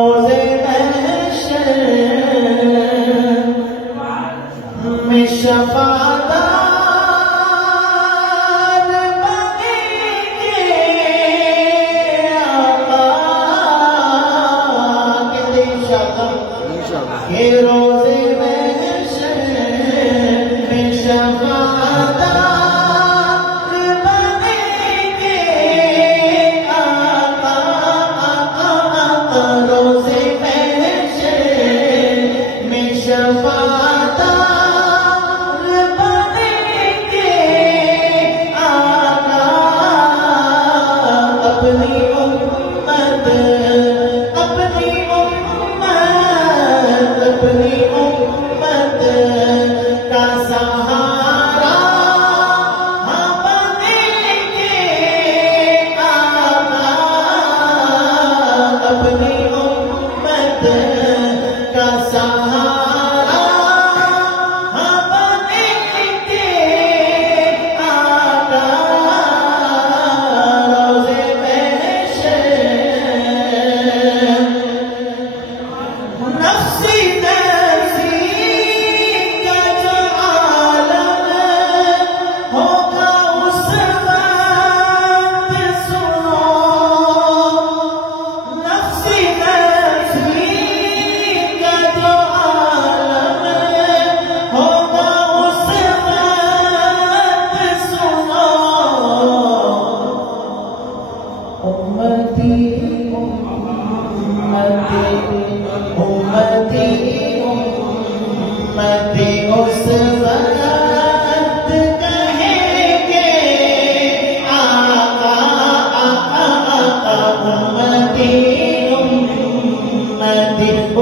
रोज़े महशर में शफ़ाअतदार बनेंगे आका के इंशाअल्लाह के रोज़े महशर में शफ़ाअतदार बनेंगे आका रोज़े महशर में शफ़ाअतदार बनेंगे आका अपनी उम्मत का सहारा हम बनेंगे आका अपनी उम्मत का सहारा हम बनेंगे आका रोज़े महशर नफ्सी उम्मती उस वक्त कहेंगे आका उम्मती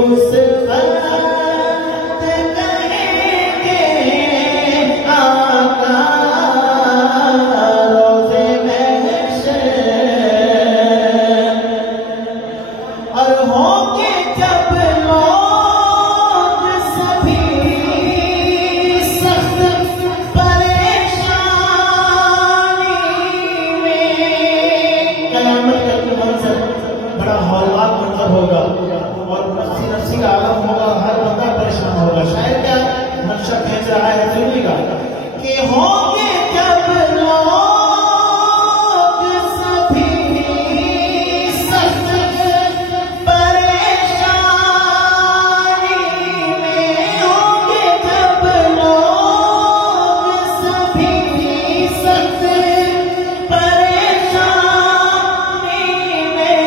उस वक्त कहेंगे आका रोज़े महशर और होंगे जब लोग सभी सख्त परेशानी में कयामत का मंजर बड़ा हौलनाक मंजर होगा और नफ्सी का आलम होगा, हर बंदा परेशान होगा। शायद क्या नक्शा खींच रहा है सुनिएगा कि होंगे जब लोग सभी सख्त परेशानी में होंगे जब लोग सभी सख्त परेशानी में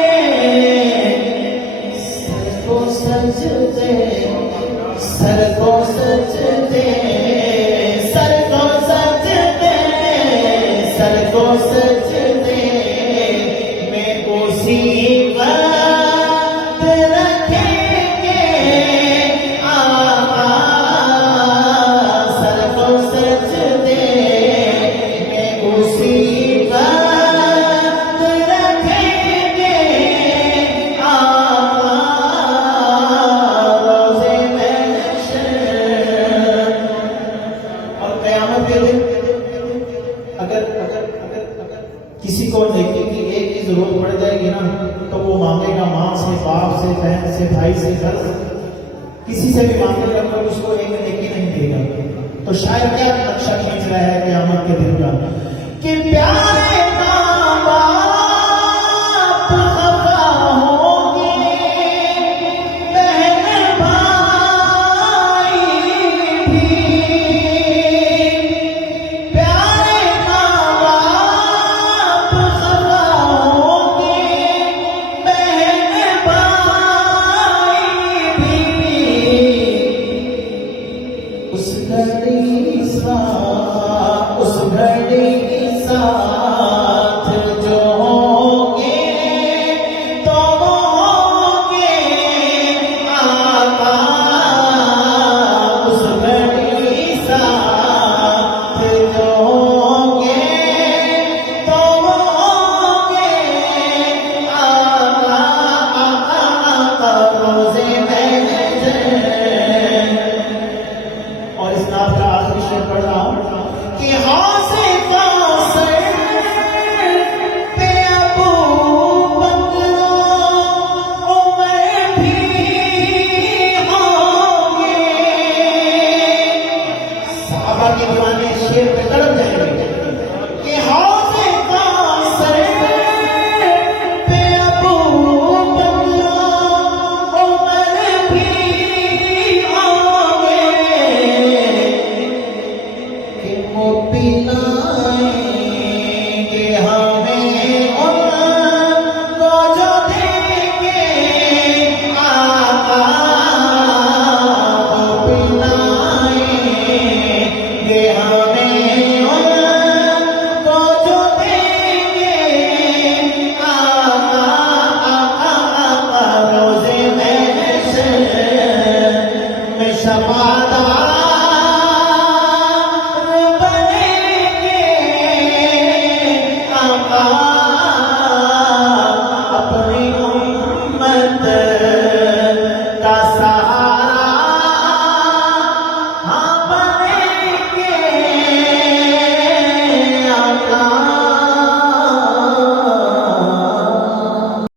सर को सजदे में उसी वक्त रखेंगे आका सर को सजदे में उसी वक्त रखेंगे आका रोज़े महशर और क़यामत के दिन अगर किसी को नेकी की एक की जरूरत पड़ जाएगी ना तो वो मांगेगा माँ से, बाप से, बहन से, भाई से, घर से, किसी से भी मांगेगा तो उसको एक नेकी नहीं देगा। तो शायद क्या नक्शा खींच रहा है क़यामत के दिन का कि प्यार